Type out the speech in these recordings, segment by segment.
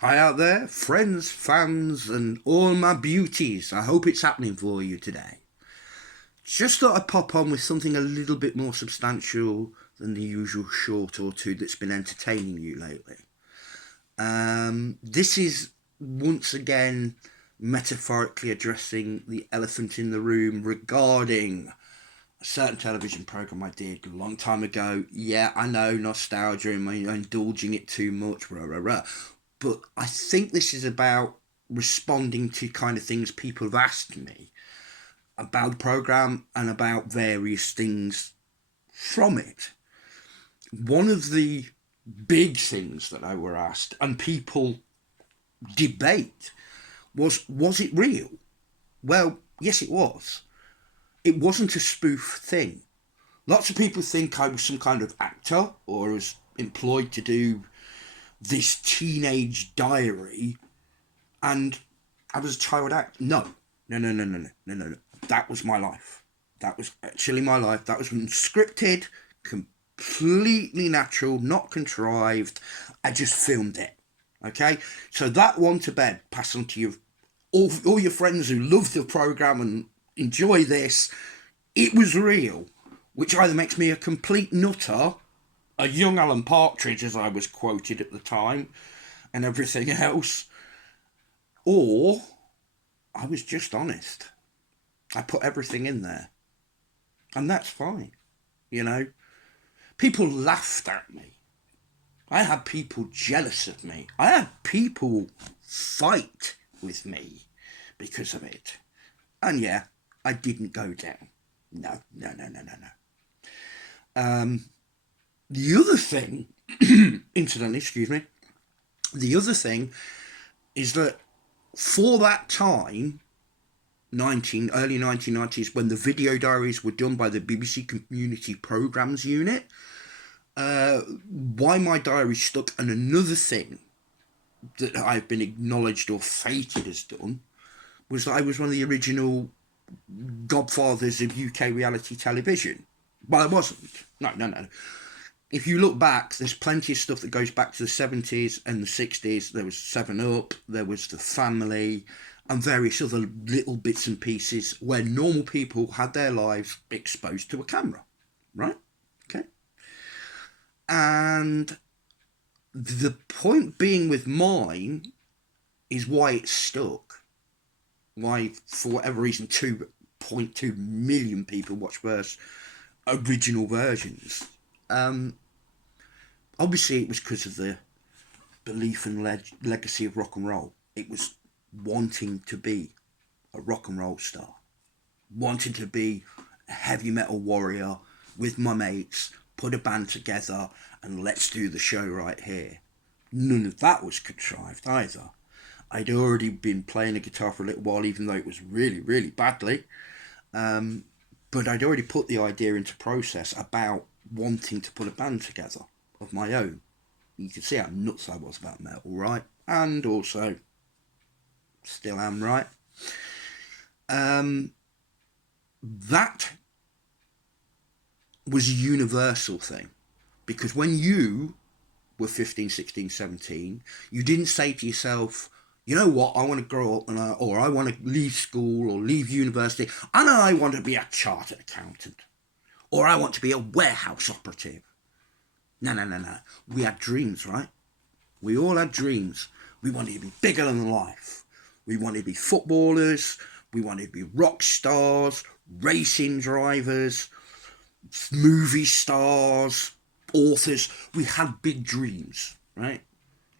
Hi out there, friends, fans, and all my beauties. I hope it's happening for you today. Just thought I'd pop on with something a little bit more substantial than the usual short or two that's been entertaining you lately. This is once again metaphorically addressing the elephant in the room regarding a certain television program I did a long time ago. Yeah, I know, nostalgia and indulging it too much, rah, rah, rah. But I think this is about responding to kind of things people have asked me about the program and about various things from it. One of the big things that I were asked and people debate was it real? Well, yes, it was. It wasn't a spoof thing. Lots of people think I was some kind of actor or was employed to do this teenage diary, and I was a child actor. No. That was my life. That was actually my life. That was unscripted, completely natural, not contrived. I just filmed it. Okay? So that one to bed, pass on to you. All your friends who love the program and enjoy this. It was real, which either makes me a complete nutter, a young Alan Partridge, as I was quoted at the time, and everything else, or I was just honest. I put everything in there, and that's fine, you know. People laughed at me. I had people jealous of me. I had people fight with me because of it. And yeah, I didn't go down. No. The other thing, incidentally, excuse me, the other thing is that for that time, early 1990s, when the video diaries were done by the BBC Community Programmes Unit, why my diary stuck, and another thing that I've been acknowledged or fated as done, was that I was one of the original godfathers of UK reality television. Well, I wasn't. No. If you look back, there's plenty of stuff that goes back to the 70s and the 60s. There was 7 Up, there was The Family, and various other little bits and pieces where normal people had their lives exposed to a camera, right? Okay. And the point being with mine is why it stuck. Why, for whatever reason, 2.2 million people watch first original versions. Obviously, it was because of the belief and legacy of rock and roll. It was wanting to be a rock and roll star, wanting to be a heavy metal warrior with my mates, put a band together, and let's do the show right here. None of that was contrived either. I'd already been playing the guitar for a little while, even though it was really, really badly. But I'd already put the idea into process about wanting to put a band together of my own. You can see how nuts I was about metal, right? And also, still am, right? That was a universal thing. Because when you were 15, 16, 17, you didn't say to yourself, you know what, I want to grow up, or I want to leave school or leave university, and I want to be a chartered accountant, or I want to be a warehouse operative. No. We had dreams, right? We all had dreams. We wanted to be bigger than life. We wanted to be footballers. We wanted to be rock stars, racing drivers, movie stars, authors. We had big dreams, right?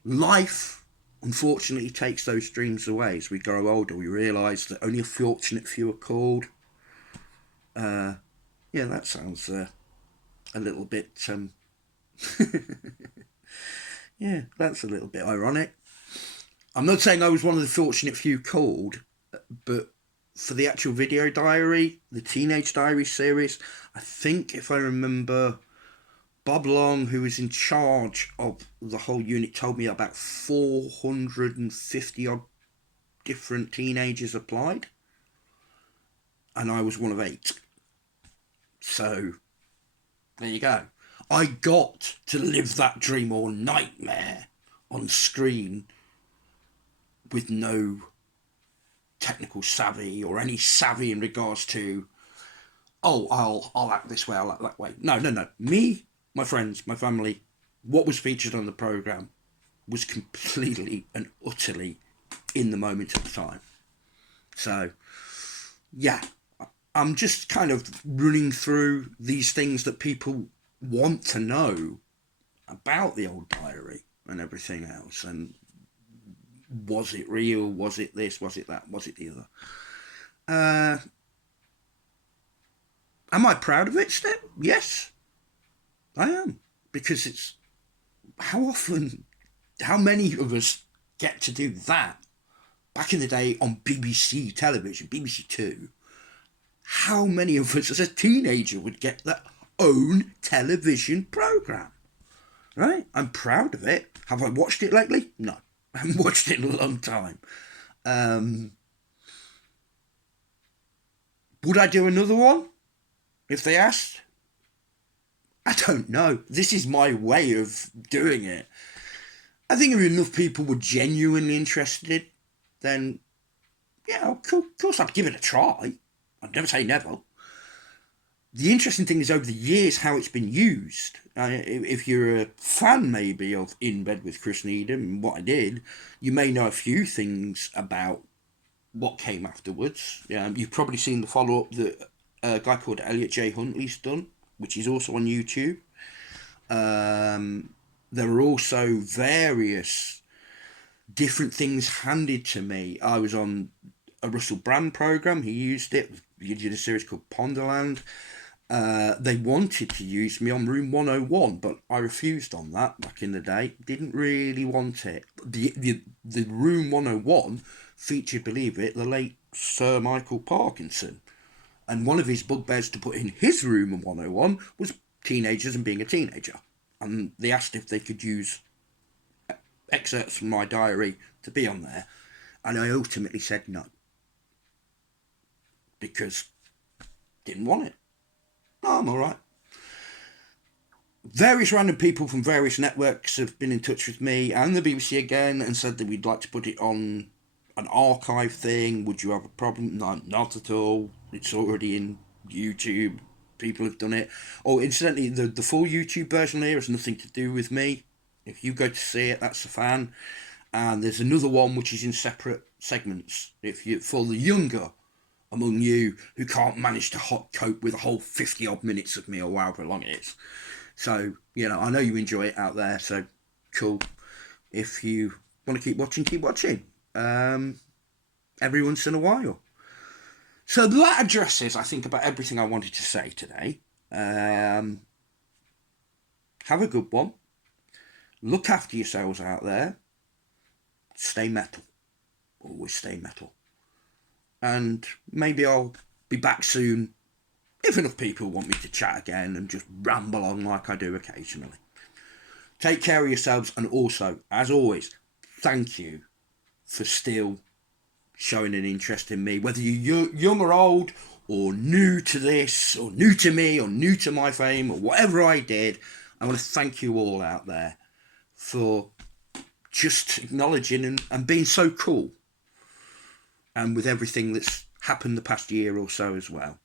Life, unfortunately, takes those dreams away. As we grow older, we realise that only a fortunate few are called. Yeah, that sounds a little bit... yeah, that's a little bit ironic. I'm not saying I was one of the fortunate few called, but for the actual video diary, the Teenage Diary series, I think if I remember, Bob Long, who was in charge of the whole unit, told me about 450 odd different teenagers applied, and I was one of 8. So, there you go. I got to live that dream or nightmare on screen with no technical savvy or any savvy in regards to, oh, I'll act this way, I'll act that way. No. Me, my friends, my family, what was featured on the programme was completely and utterly in the moment at the time. So, yeah, I'm just kind of running through these things that people want to know about the old diary and everything else. And was it real? Was it this? Was it that? Was it the other? Am I proud of it still? Yes, I am. Because it's how many of us get to do that? Back in the day on BBC television, BBC Two, how many of us as a teenager would get their own television programme? Right? I'm proud of it. Have I watched it lately? No. I haven't watched it in a long time. Would I do another one if they asked? I don't know. This is my way of doing it. I think if enough people were genuinely interested, then, yeah, of course I'd give it a try. I'd never say never. The interesting thing is over the years how it's been used. If you're a fan maybe of In Bed with Chris Needham and what I did, you may know a few things about what came afterwards. You've probably seen the follow-up that a guy called Elliot J. Huntley's done, which is also on YouTube. There are also various different things handed to me. I was on a Russell Brand programme. He used it. He did a series called Ponderland. They wanted to use me on Room 101, but I refused on that back in the day. Didn't really want it. The Room 101 featured, believe it, the late Sir Michael Parkinson. And one of his bugbears to put in his Room 101 was teenagers and being a teenager. And they asked if they could use excerpts from my diary to be on there. And I ultimately said no. Because didn't want it. No, I'm alright. Various random people from various networks have been in touch with me and the BBC again and said that we'd like to put it on an archive thing. Would you have a problem? No, not at all. It's already in YouTube. People have done it. Oh, incidentally, the full YouTube version here has nothing to do with me. If you go to see it, that's a fan. And there's another one which is in separate segments. If you, for the younger among you who can't manage to cope with a whole 50 odd minutes of me or however long it is. So, I know you enjoy it out there, so cool. If you want to keep watching, keep watching. Every once in a while. So that addresses, I think, about everything I wanted to say today. Have a good one. Look after yourselves out there. Stay metal. Always stay metal. And maybe I'll be back soon if enough people want me to chat again and just ramble on like I do occasionally. Take care of yourselves, and also, as always, thank you for still showing an interest in me, whether you're young or old, or new to this, or new to me, or new to my fame, or whatever I did. I want to thank you all out there for just acknowledging and being so cool. And with everything that's happened the past year or so as well.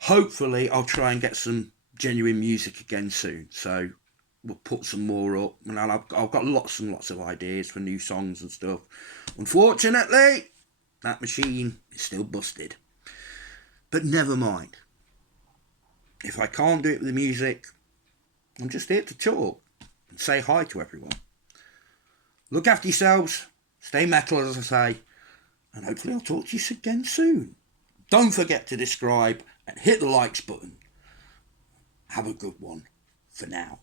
Hopefully I'll try and get some genuine music again soon. So we'll put some more up. And I've got lots and lots of ideas for new songs and stuff. Unfortunately, that machine is still busted. But never mind. If I can't do it with the music, I'm just here to talk and say hi to everyone. Look after yourselves. Stay metal, as I say. And hopefully I'll talk to you again soon. Don't forget to subscribe and hit the likes button. Have a good one for now.